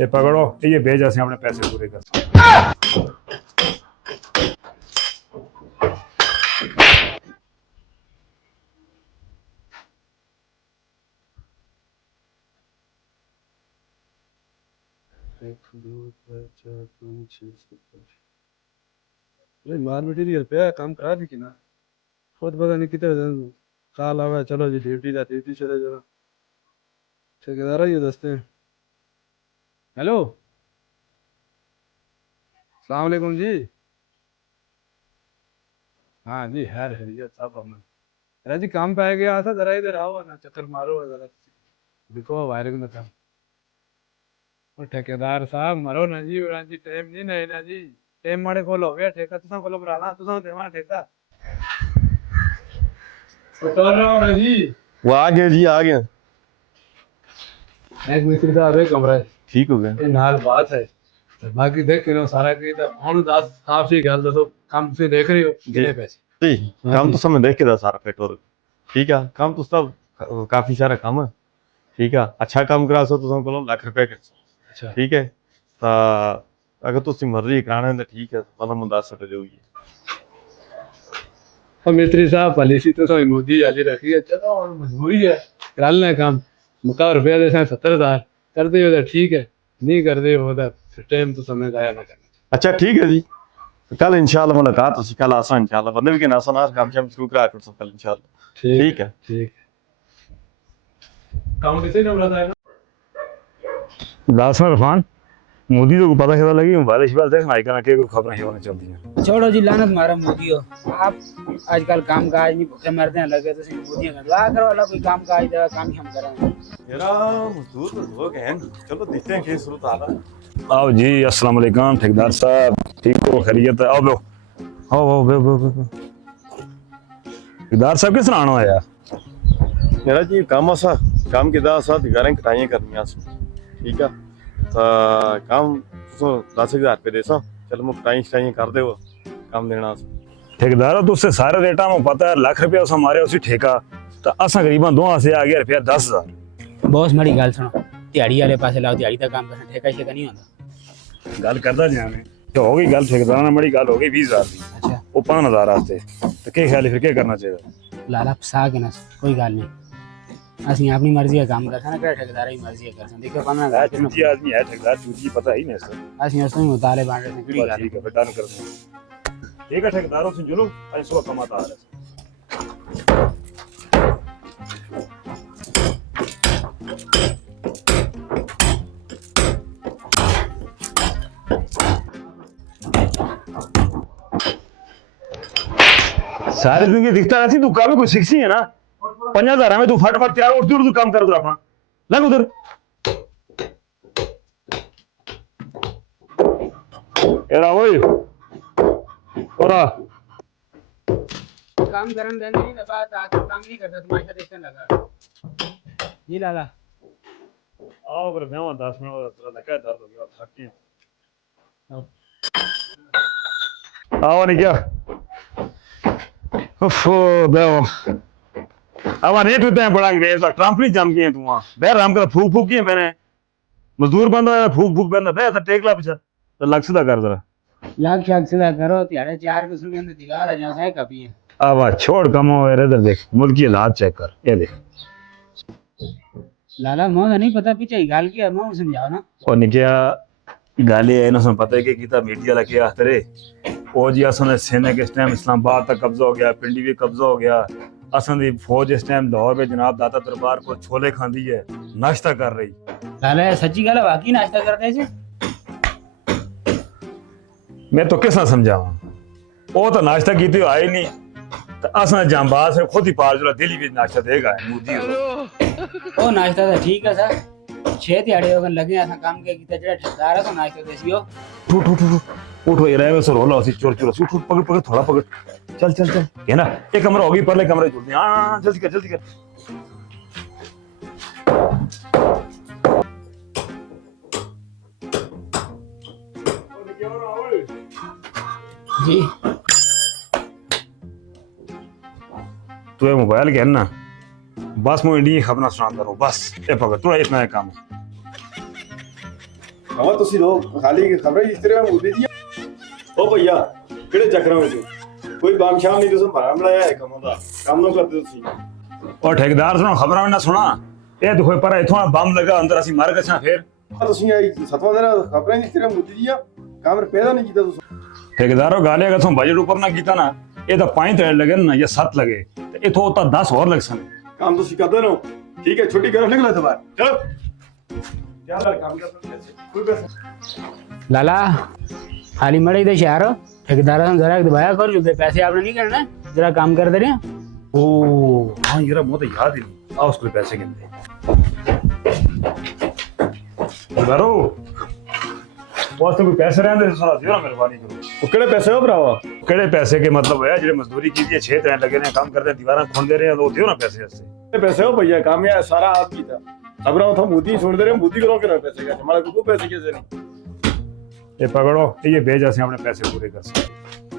ये पकड़ो, ये भेज ऐसे अपने पैसे पूरे कर। माल मटेरियल पे काम करा दी कि ना खुद पता नहीं कितने दिन काल आवा चलो जी ड्यूटी चले जरा ठेकेदार ही दस्ते हेलो सलाम वालेकुम जी। हाँ जी खैरियत सब हम अरे जी काम पे आ गया था जरा इधर आओ ना चक्कर मारो जरा देखो वायरिंग में काम और ठेकेदार साहब मरो ना जी टाइम नहीं नहीं ना जी टाइम माड़े खोलो गया ठेका तुसा खोलो भराना तुसा देवा ठेका बता रहा हूँ ना जी। वो आ गए जी आ गए। एक मिस्त्री साहब एक कमरा है ठीक हो गया। ये नाल बात है बाकी देख लो सारा की तो ਹੁਣ ਦੱਸ ਸਾਫ ਸੀ ਗੱਲ ਦੱਸੋ ਕੰਮ ਤੁਸੀਂ ਦੇਖ ਰਹੇ ਹੋ ਕਿੰਨੇ ਪੈਸੇ जी काम तो सब मैं देख के था सारा फिट और ठीक है काम तो सब काफी सारा काम है ठीक है अच्छा काम करा सो तो बोलो लाख रुपए के अच्छा ठीक है ता अगर तुम मर्जी कराना है तो ठीक है मतलब मैं 10 सट जाऊगी। और मिस्त्री साहब पॉलिसी तो सब मोदी वाली रखी है चलो और मजबूरी है करा लेना काम मुका रुपया दे 70,000 कर दे तो ठीक है नहीं कर दे हो तो टाइम तो समय जाया ना करना। अच्छा ठीक है जी कल इंशाल्लाह मुलाकात होगी कल आसा इंशाल्लाह बंदे भी के ना सुना काम शाम शुरू करा कर कल इंशाल्लाह ठीक है। ठीक काम कैसे नंबर आता है ना दासन इरफान मोदी को पता चला लगी बारिश वाल देख माइक ना के खबरें होने चलती हैं। छोड़ो जी लानत मारा मोदी हो आप आजकल काम काज नहीं भूखे मरते हैं लगे तो मोदी का दुआ करो अल्लाह कोई काम काज दे काम ही हम करें मेरा मजदूर तो लोग हैं चलो देखते हैं क्या सूरत हाल है। आओ जी अस्सलाम वालेकुम ठेकेदार साहब ठीक हो खैरियत है? आओ बो आओ बो बो बो ठेकेदार साहब किस तरह आना है? मेरा जी काम सा काम के दा सा दिगारें कटाइयां करनियां ठीक है तो काम तो 10,000 रुपये दे सो चलो मैं कटाई कर दे काम देना ठेकेदार तो उससे सारे रेटा में पता है लाख रुपया उस हमारे उसी ठेका तो असा गरीबा दो से आ गया रुपया 10,000। बहुत बड़ी गल सुनो दिहाड़ी वाले पासे लाओ दिहाड़ी का काम करना ठेका शेका नहीं होता गल करता जाने तो हो गई गल ठेकेदार ने बड़ी गल हो गई 20,000 की अच्छा वो 5,000 वास्ते तो क्या ख्याल है फिर क्या करना चाहिए? लाला फसा के ना कोई गल नहीं असि अपनी मर्जी का काम करते ना कि ठेकेदार की मर्जी का करते देखो 15,000 चूजी आदमी है ठेकेदार चूजी पता ही नहीं इसका। असि उसमें मुताले बांट रहे हैं गल ठीक है फिर डन कर दो ठीक है ठेकेदारों से जुलो आज सुबह कमाता आ रहा सारी जिंदगी दिखता रहती तू काम कोई सीखी है ना 5,000 में तू फटाफट तैयार उठ तू काम कर दो अपना लग उधर एरा ओए ओरा काम करन देने नहीं ना बात आज काम नहीं करता तुम्हारे साथ देखने लगा जी लाला आओ पर मैं 10 मिनट और तेरा लगा दर्द हो गया थक गया आओ नहीं क्या उफ बेओ अब अरे तू ते बड़ा वे तो ट्रम्प नहीं जम गए तू बे राम का फूक फूक के मैंने मजदूर बंदा फूक फूक बंदा बे टेकला पीछे तो लग सीधा कर जरा लाख शाख सीधा करो तिहाड़े 4 किस्म के अंदर दिगार है जैसा है कभी है अब छोड़ कमो इधर देख मुल्क की हालात चेक कर ये देख लाला मोह नहीं पता पीछे ही गाल किया मोह समझाओ ना और निकिया गाली है ना पता है कि किता मीडिया लगे आखरे ओ जी असने सेना के इस टाइम इस्लामाबाद तक कब्जा हो गया पिंडी भी कब्जा हो गया असन दी फौज इस टाइम लाहौर में जनाब दाता दरबार को छोले खांदी है नाश्ता कर रही लाला सच्ची गल है वाकई नाश्ता करते हैं मैं तो किस ना समझावा वो तो नाश्ता की तो आए नहीं तो असन जांबाज से खुद ही पार जो दिल्ली भी नाश्ता देगा मोदी ओ नाश्ता तो ठीक है सर 6 दिहाड़े होगन लगे असा काम के कीता जेड़ा ठेकेदार है तो नाश्ता देसियो उठ उठ उठ उठ ये रहे सर होला सी चोर चोर उठ उठ पकड़ पकड़ थोड़ा पकड़ चल चल चल है ना एक कमरा होगी परले कमरे जुड़ हां जल्दी कर जी तू ये मोबाइल के ना बस मैं इंडिया खबर सुना रहा हूँ बस ये पकड़ तू इतना है काम ਹਵਾ ਤੁਸੀਂ ਲੋਕ ਖਾਲੀ ਖਬਰਾਂ ਇਸ ਤਰ੍ਹਾਂ ਮੁੱਦੇ ਜੀ ਉਹ ਭਈਆ ਕਿਹੜੇ ਚੱਕਰਾਂ ਵਿੱਚ ਕੋਈ ਬਾਮ ਸ਼ਾਮ ਨਹੀਂ ਤੁਸੀਂ ਭਰਾ ਬਣਾਇਆ ਹੈ ਕੰਮ ਦਾ ਕੰਮ ਨਾ ਕਰਦੇ ਤੁਸੀਂ ਉਹ ਠੇਕੇਦਾਰ ਸੁਣੋ ਖਬਰਾਂ ਨਾ ਸੁਣਾ ਇਹ ਦੇਖੋ ਪਰ ਇਥੋਂ ਬੰਬ ਲੱਗਾ ਅੰਦਰ ਅਸੀਂ ਮਰ ਗਏ ਸਾਂ ਫੇਰ ਤੁਸੀਂ ਆਈ ਸਤਵਾਂ ਦਿਨ ਖਬਰਾਂ ਇਸ ਤਰ੍ਹਾਂ ਮੁੱਦੀ ਜੀ ਕੰਮ ਪੈਦਾ ਨਹੀਂ ਕੀਤਾ ਤੁਸੀਂ ਠੇਕੇਦਾਰੋ ਗਾਲੇ ਅਗਰ ਤੁਹਾਨੂੰ ਬਜਟ ਉੱਪਰ ਨਾ ਕੀਤਾ ਨਾ ਇਹ ਤਾਂ 5 ਤਰ੍ਹਾਂ ਲੱਗੇ ਨਾ ਜਾਂ 7 ਲਗੇ ਤੇ ਇਥੋਂ ਤਾਂ 10 ਹੋਰ ਲੱਗ ਸਨ ਕੰਮ ਤੁਸੀਂ ਕਰਦੇ ਰਹੋ ਠੀਕ ਹੈ ਛੁੱਟੀ ਕਰੋ ਨਿਕਲੋ ਬਾਹਰ ਚਲੋ ਚੱਲ ਕੰਮ ਕਰ ਕੋਈ ਪੈਸੇ लाला खाली मरे इधर शहर ठेकेदार जरा दबाया कर जो पैसे आपने नहीं करना जरा काम कर दे रहे हैं ओ हाँ यार मुझे तो याद ही नहीं आओ उसको पैसे गिनते ठेकेदारो बस तो कोई पैसे रहने दे सारा दियो ना मेहरबानी करो ਉਹ ਕਿਹੜੇ ਪੈਸੇ ਹੋ ਭਰਾਵਾ ਕਿਹੜੇ ਪੈਸੇ के मतलब है ਜਿਹੜੇ ਮਜ਼ਦੂਰੀ ਕੀਤੀ ਹੈ 6 ਤਰ੍ਹਾਂ ਲੱਗੇ ਨੇ ਕੰਮ ਕਰਦੇ ਦੀਵਾਰਾਂ ਖੁੰਦੇ ਰਹੇ ਉਹ ਦਿਓ ਨਾ ਪੈਸੇ ਅਸੇ ਕਿਹੜੇ ਪੈਸੇ ਹੋ ਭਈਆ ਕੰਮ ਇਹ ਸਾਰਾ ਆਪ ਕੀਤਾ ਖਬਰਾਂ ਉਥੋਂ ਮੋਦੀ ਸੁਣਦੇ ਰਹੇ ਮੋਦੀ ਕਰੋ ਕਿ ਪੈਸੇ ਕਾ ਹਮਾਰੇ ਕੋ ਪੈਸੇ ਕਿਸੇ ਨਹੀਂ ये पकड़ो ये भेज असें अपने पैसे पूरे कर सकते